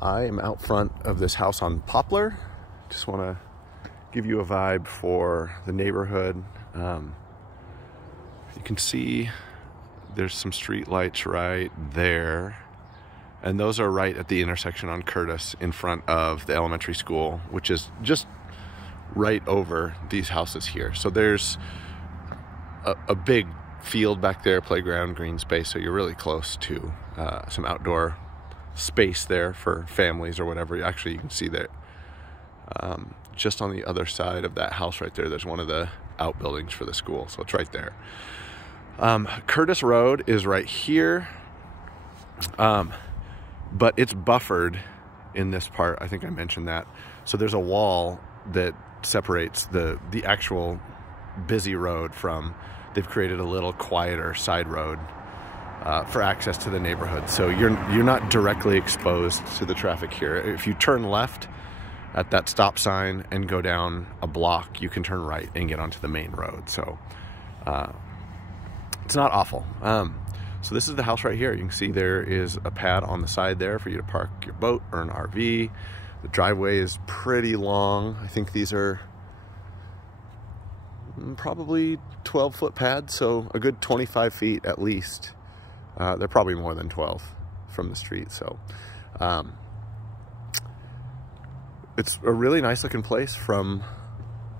I am out front of this house on Poplar. Just want to give you a vibe for the neighborhood. You can see there's some street lights right there, and those are right at the intersection on Curtis in front of the elementary school, which is just right over these houses here. So there's a big field back there, playground, green space, so you're really close to some outdoor space there for families or whatever. Actually, you can see that just on the other side of that house right there, there's one of the outbuildings for the school, so it's right there. Curtis Road is right here, but it's buffered in this part. I think I mentioned that. So there's a wall that separates the actual busy road from, they've created a little quieter side road for access to the neighborhood. So you're not directly exposed to the traffic here. If you turn left at that stop sign and go down a block, you can turn right and get onto the main road. So it's not awful. So this is the house right here. You can see there is a pad on the side there for you to park your boat or an RV. The driveway is pretty long. I think these are probably 12-foot pads, so a good 25 feet at least. They're probably more than 12 from the street. So it's a really nice looking place from,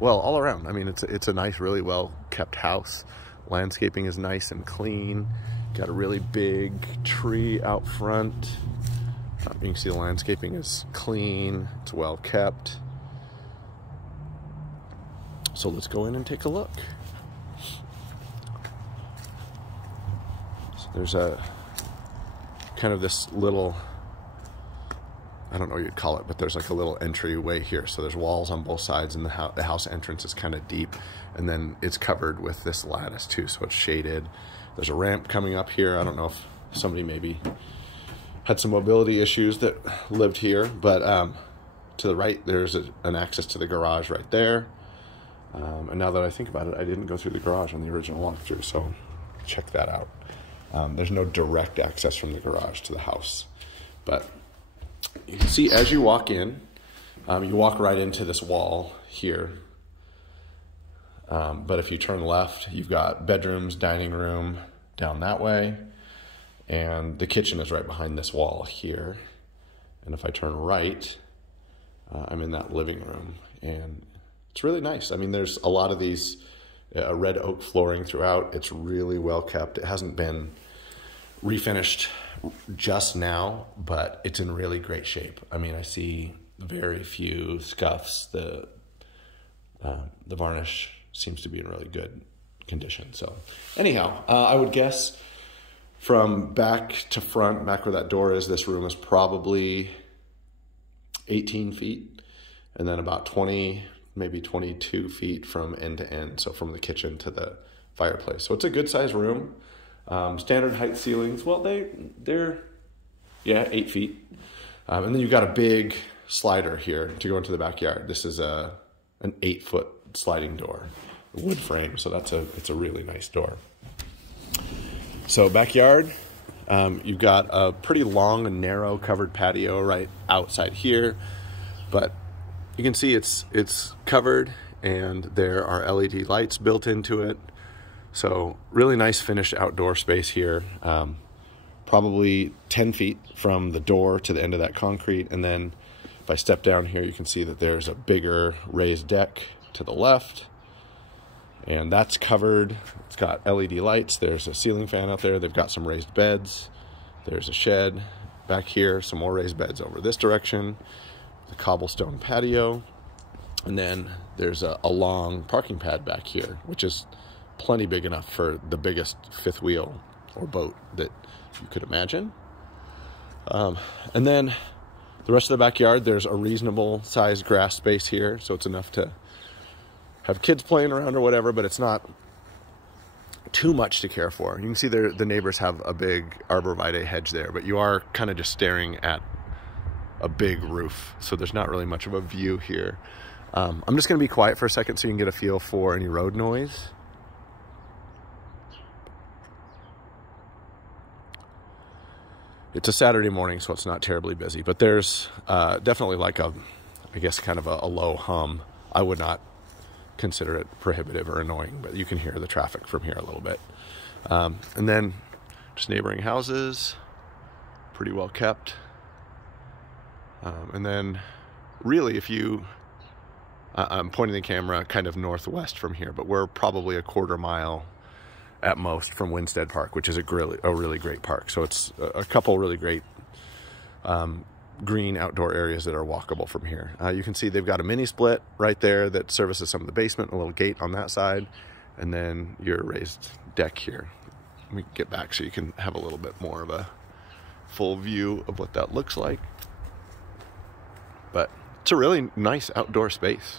well, all around. I mean, it's a nice, really well kept house. Landscaping is nice and clean. Got a really big tree out front. You can see the landscaping is clean. It's well kept. So let's go in and take a look. So there's a kind of this little, I don't know what you'd call it, but there's like a little entryway here. So there's walls on both sides, and the house entrance is kind of deep, and then it's covered with this lattice too, so it's shaded. There's a ramp coming up here. I don't know if somebody maybe had some mobility issues that lived here, but to the right there's an access to the garage right there. And now that I think about it, I didn't go through the garage on the original walkthrough, so check that out. There's no direct access from the garage to the house, but you can see as you walk in, you walk right into this wall here. But if you turn left, you've got bedrooms, dining room down that way, and the kitchen is right behind this wall here. And if I turn right, I'm in that living room, and it's really nice. I mean, there's a lot of these red oak flooring throughout. It's really well kept. It hasn't been refinished just now, but it's in really great shape. I mean, I see very few scuffs. The varnish seems to be in really good condition. So anyhow, I would guess from back to front, back where that door is, this room is probably 18 feet, and then about 20, maybe 22 feet from end to end. So from the kitchen to the fireplace. So it's a good sized room. Standard height ceilings, well, they're 8 feet. And then you've got a big slider here to go into the backyard. This is an 8-foot sliding door, wood frame. So it's a really nice door. So backyard, you've got a pretty long and narrow covered patio right outside here, but you can see it's covered, and there are LED lights built into it. So really nice finished outdoor space here. Probably 10 feet from the door to the end of that concrete. And then if I step down here, you can see that there's a bigger raised deck to the left, and that's covered. It's got LED lights. There's a ceiling fan out there. They've got some raised beds. There's a shed back here, some more raised beds over this direction, the cobblestone patio, and then there's a long parking pad back here, which is plenty big enough for the biggest fifth wheel or boat that you could imagine. And then the rest of the backyard, there's a reasonable sized grass space here, so it's enough to have kids playing around or whatever, but it's not too much to care for. You can see the neighbors have a big arborvitae hedge there, but you are kind of just staring at a big roof, so there's not really much of a view here. I'm just going to be quiet for a second so you can get a feel for any road noise. It's a Saturday morning, so it's not terribly busy, but there's definitely like a, I guess, kind of a low hum. I would not consider it prohibitive or annoying, but you can hear the traffic from here a little bit. And then just neighboring houses, pretty well kept. And then really, if you, I'm pointing the camera kind of northwest from here, but we're probably a quarter mile at most from Winstead Park, which is a really great park. So it's a couple really great green outdoor areas that are walkable from here. You can see they've got a mini split right there that services some of the basement, a little gate on that side, and then your raised deck here. Let me get back so you can have a little bit more of a full view of what that looks like. But it's a really nice outdoor space.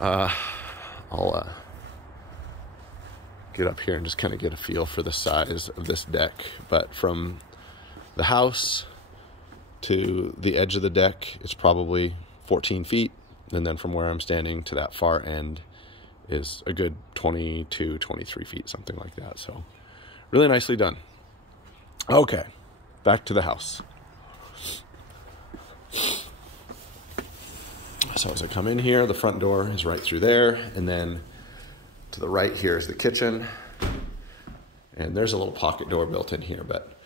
I'll get up here and just kind of get a feel for the size of this deck. But from the house to the edge of the deck, it's probably 14 feet. And then from where I'm standing to that far end is a good 22, 23 feet, something like that. So really nicely done. Okay, back to the house. So as I come in here, the front door is right through there, and then to the right here is the kitchen, and there's a little pocket door built in here, but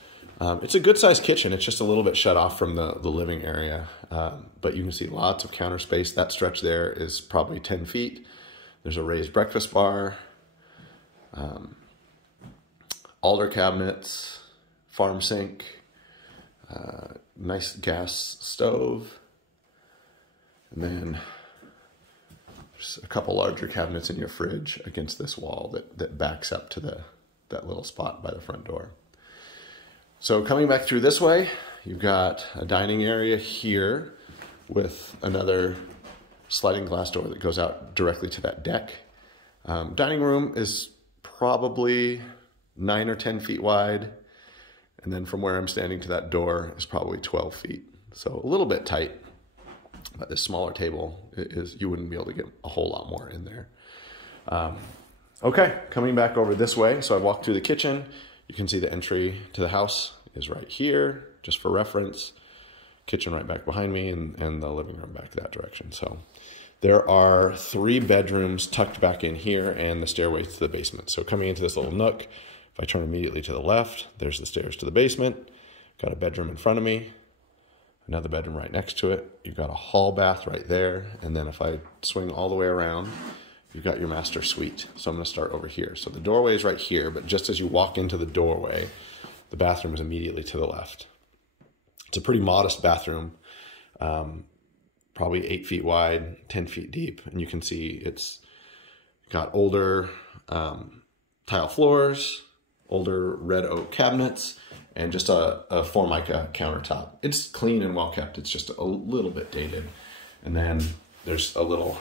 it's a good-sized kitchen. It's just a little bit shut off from the living area, but you can see lots of counter space. That stretch there is probably 10 feet. There's a raised breakfast bar, alder cabinets, farm sink, nice gas stove. And then there's a couple larger cabinets in your fridge against this wall that backs up to that little spot by the front door. So coming back through this way, you've got a dining area here with another sliding glass door that goes out directly to that deck. Dining room is probably 9 or 10 feet wide. And then from where I'm standing to that door is probably 12 feet. So a little bit tight. But this smaller table you wouldn't be able to get a whole lot more in there. Okay, coming back over this way. So I walked through the kitchen. You can see the entry to the house is right here, just for reference. Kitchen right back behind me, and the living room back that direction. So there are 3 bedrooms tucked back in here and the stairway to the basement. So coming into this little nook, if I turn immediately to the left, there's the stairs to the basement. Got a bedroom in front of me. Another bedroom right next to it. You've got a hall bath right there. And then if I swing all the way around, you've got your master suite. So I'm gonna start over here. So the doorway is right here, but just as you walk into the doorway, the bathroom is immediately to the left. It's a pretty modest bathroom, probably 8 feet wide, 10 feet deep. And you can see it's got older tile floors, older red oak cabinets, and just a Formica countertop. It's clean and well kept. It's just a little bit dated. And then there's a little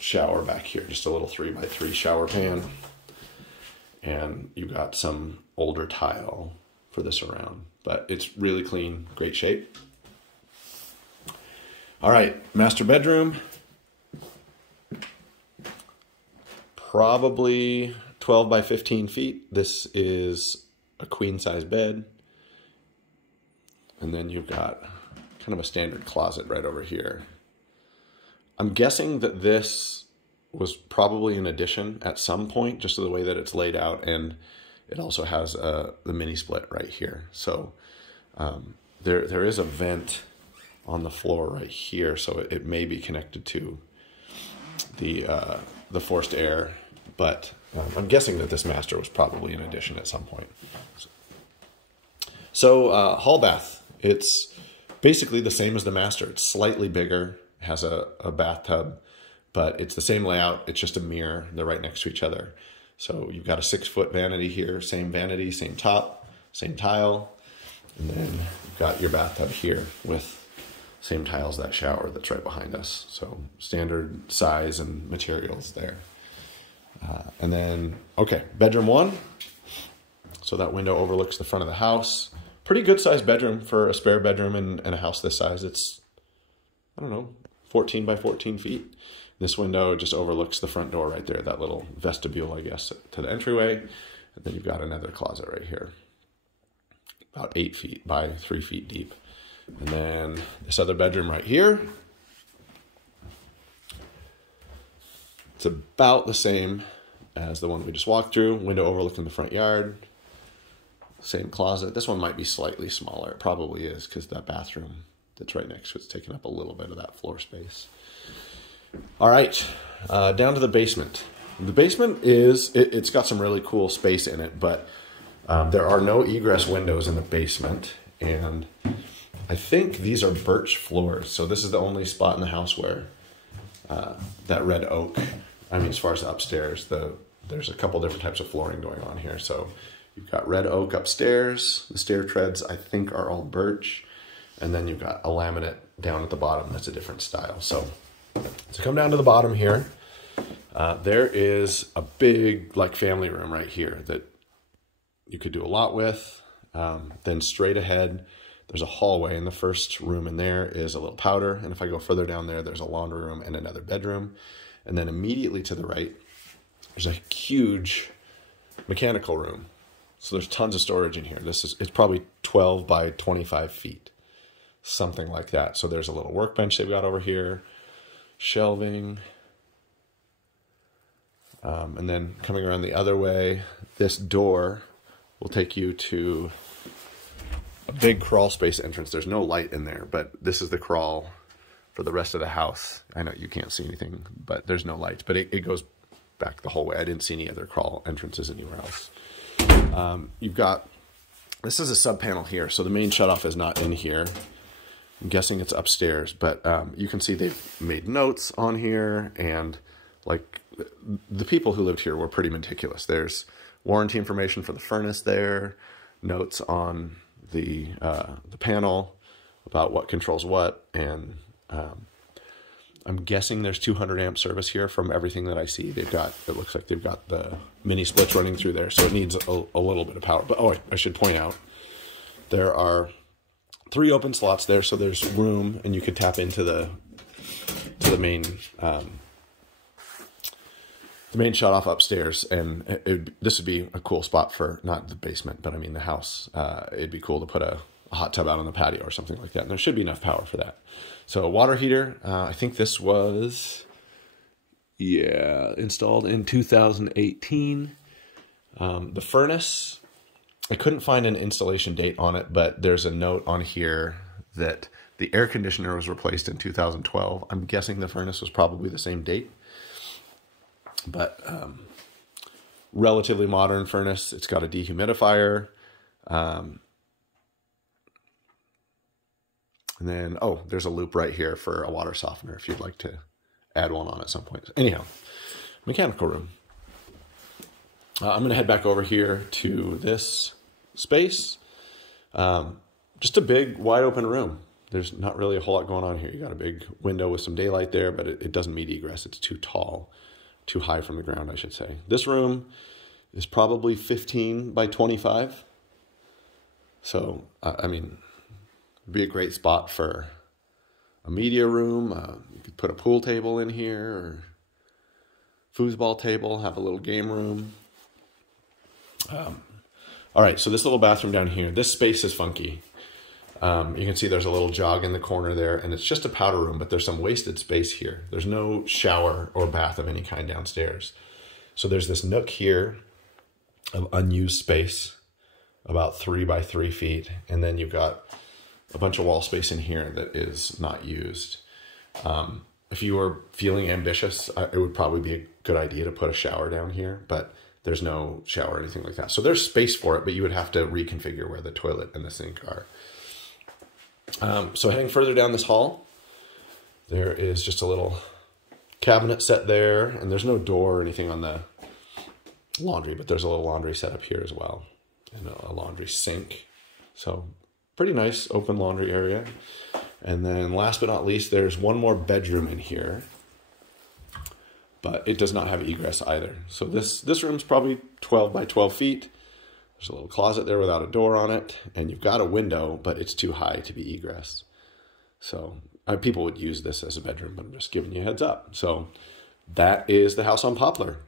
shower back here, just a little 3x3 shower pan. And you've got some older tile for the surround, but it's really clean, great shape. All right, master bedroom. Probably 12 by 15 feet. This is a queen size bed. And then you've got kind of a standard closet right over here. I'm guessing that this was probably an addition at some point, just the way that it's laid out, and it also has the mini split right here. So there is a vent on the floor right here, so it may be connected to the forced air, but I'm guessing that this master was probably an addition at some point. So hall bath, it's basically the same as the master. It's slightly bigger, has a bathtub, but it's the same layout. It's just a mirror. They're right next to each other. So you've got a 6-foot vanity here, same vanity, same top, same tile. And then you've got your bathtub here with same tiles, that shower that's right behind us. So standard size and materials there. And then, okay, bedroom 1. So that window overlooks the front of the house. Pretty good sized bedroom for a spare bedroom in a house this size. It's, I don't know, 14 by 14 feet. This window just overlooks the front door right there, that little vestibule, I guess, to the entryway. And then you've got another closet right here, about 8 feet by 3 feet deep. And then this other bedroom right here. It's about the same as the one we just walked through. Window overlooking the front yard. Same closet. This one might be slightly smaller. It probably is because that bathroom that's right next to it's taking up a little bit of that floor space. All right, down to the basement. The basement is, it's got some really cool space in it, but there are no egress windows in the basement. And I think these are birch floors. So this is the only spot in the house where that red oak, I mean, as far as the upstairs, there's a couple different types of flooring going on here. So you've got red oak upstairs. The stair treads, I think, are all birch. And then you've got a laminate down at the bottom that's a different style. So to come down to the bottom here, there is a big like family room right here that you could do a lot with. Then straight ahead, there's a hallway, and the first room in there is a little powder. And if I go further down there, there's a laundry room and another bedroom. And then immediately to the right, there's a huge mechanical room. So there's tons of storage in here. It's probably 12 by 25 feet, something like that. So there's a little workbench they've got over here, shelving. And then coming around the other way, this door will take you to a big crawl space entrance. There's no light in there, but this is the crawl for the rest of the house. I know you can't see anything, but there's no lights, but it goes back the whole way. I didn't see any other crawl entrances anywhere else. You've got, this is a sub panel here. So the main shutoff is not in here. I'm guessing it's upstairs, but you can see they've made notes on here, and like the people who lived here were pretty meticulous. There's warranty information for the furnace there, notes on the panel about what controls what, and I'm guessing there's 200 amp service here from everything that I see. They've got, it looks like they've got the mini splits running through there, so it needs a little bit of power. But oh, I should point out, there are 3 open slots there, so there's room, and you could tap into the main shut off upstairs, and this would be a cool spot for, not the basement, but I mean the house. It'd be cool to put a hot tub out on the patio or something like that, and there should be enough power for that. So a water heater, I think this was, installed in 2018. The furnace, I couldn't find an installation date on it, but there's a note on here that the air conditioner was replaced in 2012. I'm guessing the furnace was probably the same date. But relatively modern furnace. It's got a dehumidifier. And then, oh, there's a loop right here for a water softener if you'd like to add one on at some point. Anyhow, mechanical room. I'm going to head back over here to this space. Just a big, wide open room. There's not really a whole lot going on here. You got a big window with some daylight there, but it doesn't meet egress. It's too tall. Too high from the ground, I should say. This room is probably 15 by 25. So, I mean, it'd be a great spot for a media room. You could put a pool table in here, or foosball table, have a little game room. All right, so this little bathroom down here, this space is funky. You can see there's a little jog in the corner there, and it's just a powder room, but there's some wasted space here. There's no shower or bath of any kind downstairs. So there's this nook here of unused space, about 3 by 3 feet. And then you've got a bunch of wall space in here that is not used. If you were feeling ambitious, it would probably be a good idea to put a shower down here, but there's no shower or anything like that. So there's space for it, but you would have to reconfigure where the toilet and the sink are. So heading further down this hall, there is just a little cabinet set there, and there's no door or anything on the laundry, but there's a little laundry set up here as well, and a laundry sink. So pretty nice open laundry area. And then last but not least, there's one more bedroom in here, but it does not have egress either. So this room's probably 12 by 12 feet. There's a little closet there without a door on it, and you've got a window, but it's too high to be egress. So people would use this as a bedroom, but I'm just giving you a heads up. So that is the house on Poplar.